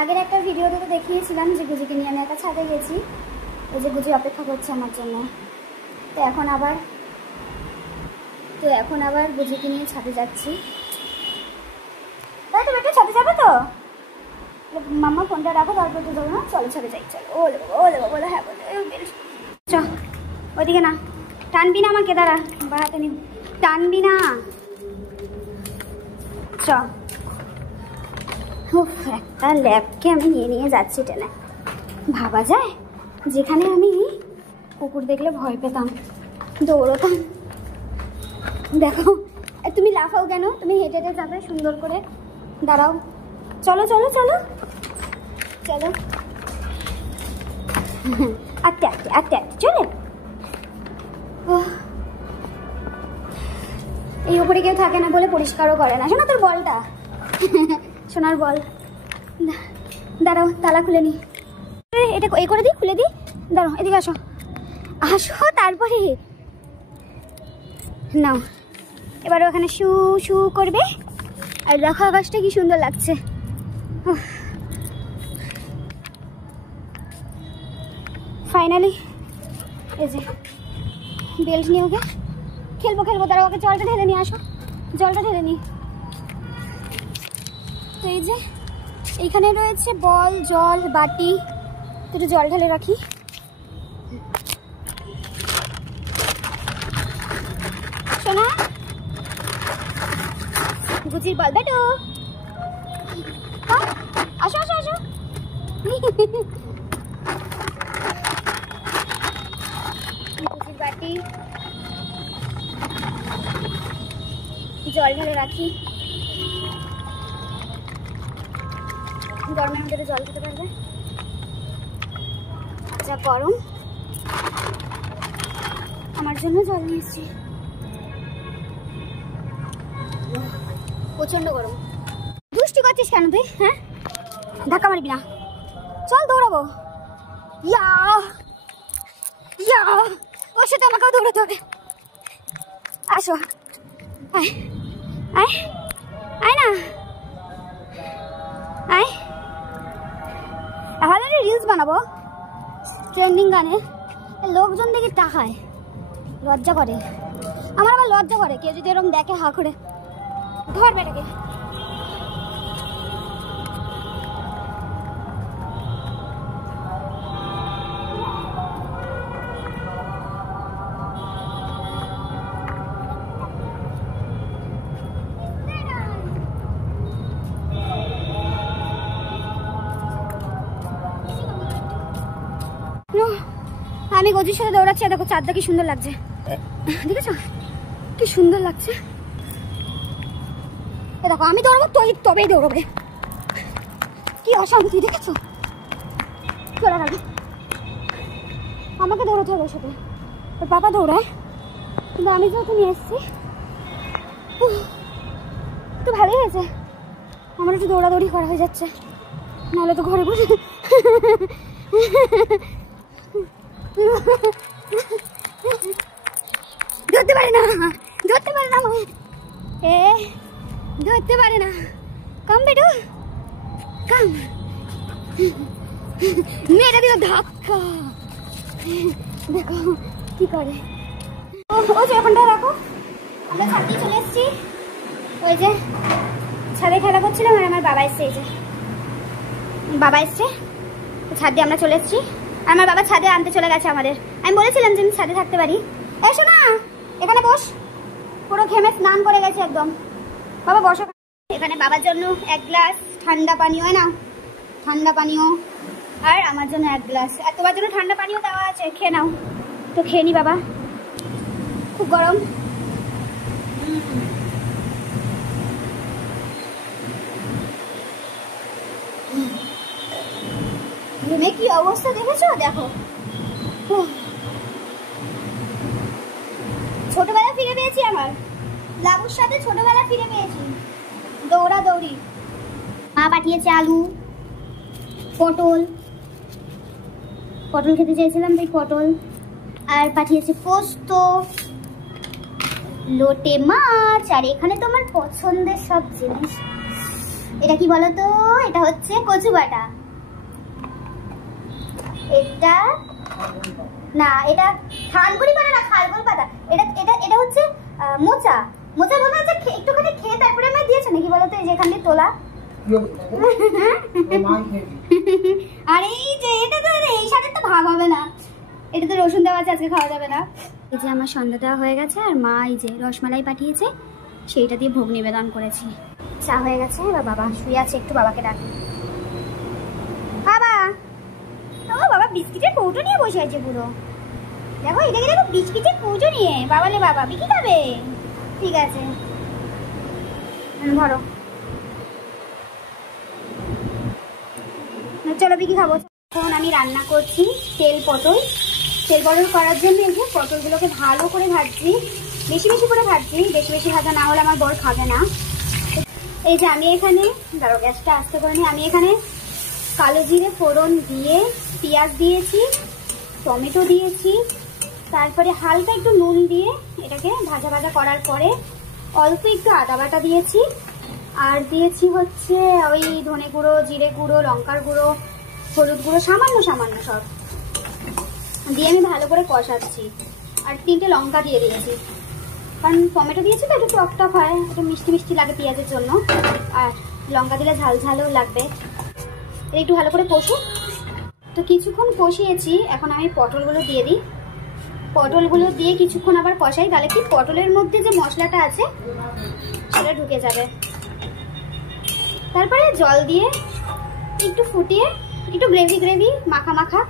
আগের একটা ভিডিওতে তো দেখিয়েছিলাম যে গুজিকে নিয়ে আমি একটা ছাদে গেছি, ওই যে গুজি অপেক্ষা করছে আমার জন্য। তো এখন আবার গুজিকে নিয়ে ছাদে যাচ্ছি। তাই তো বেটা, ছাদে যাবে তো? মাম্মা ফোনটা রাখো, তারপর তো যাবো না। চলো ছাদে যাই, চলো। বলে হ্যাঁ বলে। চ ওইদিকে না, টানবি না আমাকে, দাঁড়া বাড়াতে নি, টানবি না। চ একটা ল্যাবকে আমি নিয়ে যাচ্ছি টেনে। ভাবা যায়, যেখানে আমি কুকুর দেখলে ভয় পেতাম, দৌড়তাম। দেখো তুমি লাফাও কেন? তুমি হেঁটে হেঁটে যাবে সুন্দর করে। দাঁড়াও, চলো চলো চলো চলো, আস্তে আস্তে আস্তে আস্তে চলে। এই উপরে কেউ থাকে না বলে পরিষ্কারও করে না। শোনা তোর বলটা, সোনার বল। দাঁড়াও, তালা খুলে নি। এটা এই করে দিই, খুলে দিই। দাঁড়াও, এদিকে আসো আসো, তারপরে নাও। এবার ওখানে শু শু করবে। আর দেখো আকাশটা কি সুন্দর লাগছে। ফাইনালি এই যে বেল্ট নিয়ে ওকে খেলবো। তারা ওকে জলটা ঢেলে নিয়ে আসো, জলটা ঢেলে নি। তো এই যে এইখানে রয়েছে বল, জল, বাটি। একটু জল ঢেলে রাখি। শোনা গুজির বল বেটো, আসো আসো আসো। গুজির বাটি, জল ঢেলে রাখি। গরমের মধ্যে জল খেতে পারবে, যা গরম। আমার জন্য জল নিয়েছি, প্রচন্ড গরম। দুষ্টি করছিস কেন তুই? হ্যাঁ, ধাক্কা মারবি না, চল দৌড়াবো। ইয়া ইয়া, ওর সাথে আমাকেও দৌড়াতে হবে। আসো, আয় আয় আয় না, আয়। এখন রিলস বানাবো ট্রেন্ডিং গানে, লোকজন দেখে তাকায়, লজ্জা করে। আমার আবার লজ্জা করে কেউ যদি এরকম দেখে হা করে। ধর বেটাকে। আমি গজির সাথে দৌড়াচ্ছি, দেখো চাঁদটা কি সুন্দর লাগছে, দেখেছো কি সুন্দর লাগছে। দেখো আমি দৌড়াবো, তবেই দৌড়বে। কি অশান্তি দেখেছো? আমাকে দৌড়াতে হবে ওর সাথে, ওর বাবা দৌড়ায়, কিন্তু আমি যেহেতু নিয়ে এসছি তো ভালোই হয়েছে। আমার একটু দৌড়াদৌড়ি করা হয়ে যাচ্ছে, নাহলে তো ঘরে বসে ধরতে পারে না, ধরতে পারে না, ধরতে পারে না। কাম বেটু কাম, মেরে দিল ধাক্কা। দেখো কি করে। ও যে ওখানটা রাখো, আমরা ছাদে চলে এসেছি। ওই যে ছাদে খেলা করছিলাম আর আমার বাবা এসছে। এই যে বাবা এসছে, ছাদ দিয়ে আমরা চলে এসেছি। আমার বাবা ছাদে আনতে চলে গেছে আমাদের। আমি বলেছিলাম যে আমি ছাদে থাকতে পারি। এসো না, এখানে বস। পুরো ঘেমে স্নান করে গেছে একদম। বাবা বসো। এখানে বাবার জন্য এক গ্লাস ঠান্ডা পানীয়, হয় না ঠান্ডা পানীয়, আর আমার জন্য এক গ্লাস। আর তোমার জন্য ঠান্ডা পানীয় দেওয়া আছে, খেয়ে নাও। তো খেয়ে নি বাবা, খুব গরম। ঘেমে কি অবস্থা দেখেছো? দেখো ছোটবেলা ফিরে পেয়েছি, আমার লাবুর সাথে ছোটবেলা ফিরে পেয়েছি। দৌড়া দৌড়ি। মা পাঠিয়েছে আলু, পটল খেতে চেয়েছিলাম তাই পটল, আর পাঠিয়েছে পোস্ত, লোটে মাছ, আর এখানে তো আমার পছন্দের সব জিনিস। এটা কি বলতো, এটা হচ্ছে কচু বাটা, এটা না, এটা খালগুড়ি পাতা না, খালগুড়ি পাতা, এটা এটা এটা হচ্ছে মোচা। মোচা মনে হচ্ছে একটুখানি খেয়ে তারপরে আমি দিয়েছে নাকি বলতো, এই যে এখান দিয়ে তোলা। আর এই যে এটা তো এই সাথে তো ভাগ হবে না, এটা তো রসুন দেওয়া আছে, আজকে খাওয়া যাবে না। এই যে আমার সন্ধ্যা দেওয়া হয়ে গেছে, আর মা এই যে রসমালাই পাঠিয়েছে, সেইটা দিয়ে ভোগ নিবেদন করেছি। চা হয়ে গেছে, এবার বাবা শুয়ে আছে, একটু বাবাকে ডাকি। বাবা, ও বাবা বিস্কিটের কৌটো নিয়ে বসে আছে পুরো, দেখো এটাকে দেখো, বিস্কিটের কৌটো নিয়ে। বাবালে বাবা বিকি খাবে, ঠিক আছে ধরো, চলো বিকি খাবো। এখন আমি রান্না করছি তেল পটল। তেল পটল করার জন্য এই যে পটলগুলোকে ভালো করে ভাজছি, বেশি বেশি করে ভাজছি, বেশি বেশি ভাজা না হলে আমার বর খাবে না। এই যে আমি এখানে, ধরো গ্যাসটা আস্তে করে নিই, আমি এখানে কালো জিরে ফোড়ন দিয়ে পেঁয়াজ দিয়েছি, টমেটো দিয়েছি, তারপরে হালকা একটু নুন দিয়ে এটাকে ভাজা ভাজা করার পরে অল্প একটু আদা বাটা দিয়েছি, আর দিয়েছি হচ্ছে ওই ধনে গুঁড়ো, জিরে গুঁড়ো, লঙ্কার গুঁড়ো, হলুদ গুঁড়ো, সামান্য সামান্য সব দিয়ে আমি ভালো করে কষাচ্ছি। আর 3টে লঙ্কা দিয়ে দিয়েছি, কারণ টমেটো দিয়েছি তো একটু টক টক হয়, একটু মিষ্টি মিষ্টি লাগে পেঁয়াজের জন্য, আর লঙ্কা দিলে ঝাল ঝালও লাগবে। এটা একটু ভালো করে কষু। তো কিছুক্ষণ কষিয়েছি, এখন আমি পটলগুলো দিয়ে দিই। পটলগুলো দিয়ে কিছুক্ষণ আবার কষাই, তাহলে কি পটলের মধ্যে যে মশলাটা আছে সেটা ঢুকে যাবে। তারপরে জল দিয়ে একটু ফুটিয়ে, একটু গ্রেভি গ্রেভি মাখা মাখা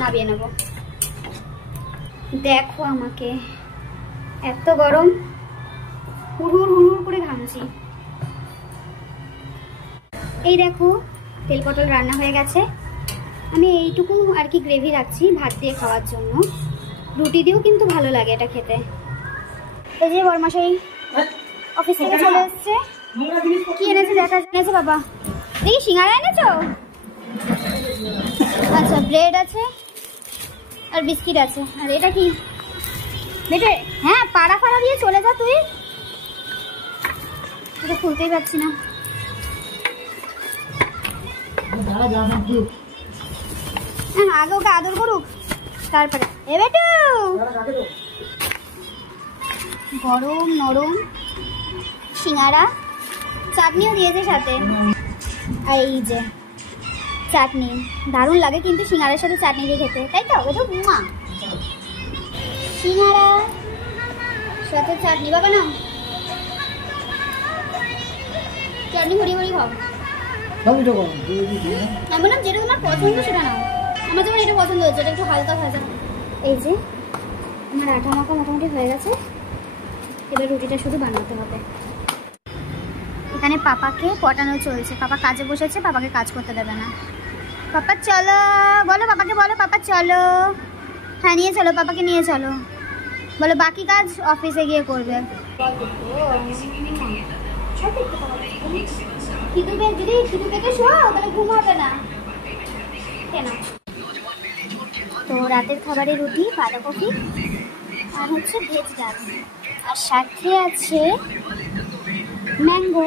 নামিয়ে নেব। দেখো আমাকে, এত গরম, হুড় হুড় করে ঘামছি। এই দেখো তেল পটল রান্না হয়ে গেছে। আমি এইটুকু আর কি গ্রেভি রাখছি ভাত দিয়ে খাওয়ার জন্য, রুটি দিয়েও কিন্তু ভালো লাগে এটা খেতে। এই যে বরমাশাই অফিস থেকে চলে এসছে, কি এনেছে দেখা এনেছে বাবা, দেখি সিঙ্গারা এনেছো? আচ্ছা ব্রেড আছে আর বিস্কিট আছে, আর এটা কি বেটে? হ্যাঁ পাড়া ফাড়া দিয়ে চলে যা তুই, এটা খুলতেই পারছি না। আগে ওকে আদর করুক তারপরে। এ বেটু গরম নরম সিঙ্গারা, চাটনিও দিয়েছে সাথে। এই যে চাটনি দারুণ লাগে কিন্তু সিঙ্গারার সাথে চাটনি দিয়ে খেতে, তাই তো? বেটু মা সিঙ্গারা সাথে চাটনি, বাবা না চাটনি ভরি ভরি খাও। আমি বললাম যেটা তোমার পছন্দ সেটা নাও, আমার যেমন এটা পছন্দ হচ্ছে, এটা একটু হালকা ভাজা। এই যে আমার আটা মাখা মোটামুটি হয়ে গেছে, এবার রুটিটা শুধু বানাতে হবে। এখানে পাপাকে পটানো চলছে, পাপা কাজে বসেছে, পাপাকে কাজ করতে দেবে না। পাপা চলো, বলো পাপাকে, বলো পাপা চলো, হ্যাঁ নিয়ে চলো, পাপাকে নিয়ে চলো, বলো বাকি কাজ অফিসে গিয়ে করবে। যদি খিদু পেটে শোয়াও তাহলে ঘুম হবে না কেন? তো রাতের খাবারে রুটি, বাঁধাকপি আর হচ্ছে ভেজ ডাল, আর সাথে আছে ম্যাঙ্গো।